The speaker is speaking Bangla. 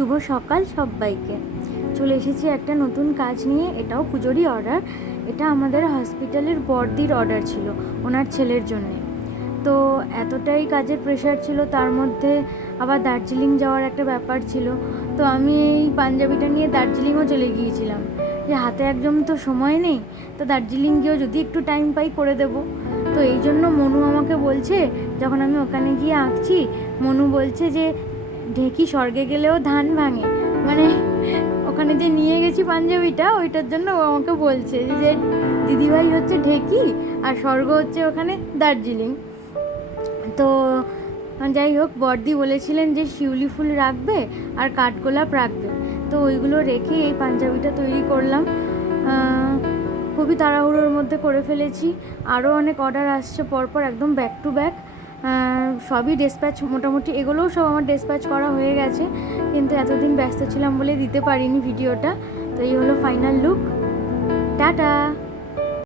শুভ সকাল সবাইকে। চলে এসেছি একটা নতুন কাজ নিয়ে। এটাও পুজোরই অর্ডার। এটা আমাদের হসপিটালের বড়দির অর্ডার ছিল, ওনার ছেলের জন্যে। তো এতটাই কাজের প্রেশার ছিল, তার মধ্যে আবার দার্জিলিং যাওয়ার একটা ব্যাপার ছিল। তো আমি এই পাঞ্জাবিটা নিয়ে দার্জিলিংও চলে গিয়েছিলাম, যে হাতে একদম তো সময় নেই, তো দার্জিলিং গিয়েও যদি একটু টাইম পাই করে দেব। তো এই জন্য মনু আমাকে বলছে, যখন আমি ওখানে গিয়ে আঁকছি, মনু বলছে যে ঢেকি স্বর্গে গেলেও ধান ভাঙে। মানে ওখানে যে নিয়ে গেছি পাঞ্জাবিটা, ওইটার জন্য ও আমাকে বলছে যে দিদিভাই হচ্ছে ঢেকি আর স্বর্গ হচ্ছে ওখানে দার্জিলিং। তো যাই হোক, বড়দি বলেছিলেন যে শিউলি ফুল রাখবে আর কাঠগোলাপ রাখবে, তো ওইগুলো রেখে এই পাঞ্জাবিটা তৈরি করলাম। খুবই তাড়াহুড়োর মধ্যে করে ফেলেছি। আরও অনেক অর্ডার আসছে পরপর, একদম ব্যাক টু ব্যাক। সবই ডেসপ্যাচ, মোটামুটি এগুলোও সব আমার ডেসপ্যাচ করা হয়ে গেছে, কিন্তু এতদিন ব্যস্ত ছিলাম বলে দিতে পারিনি ভিডিওটা। তো এই হলো ফাইনাল লুক। টাটা।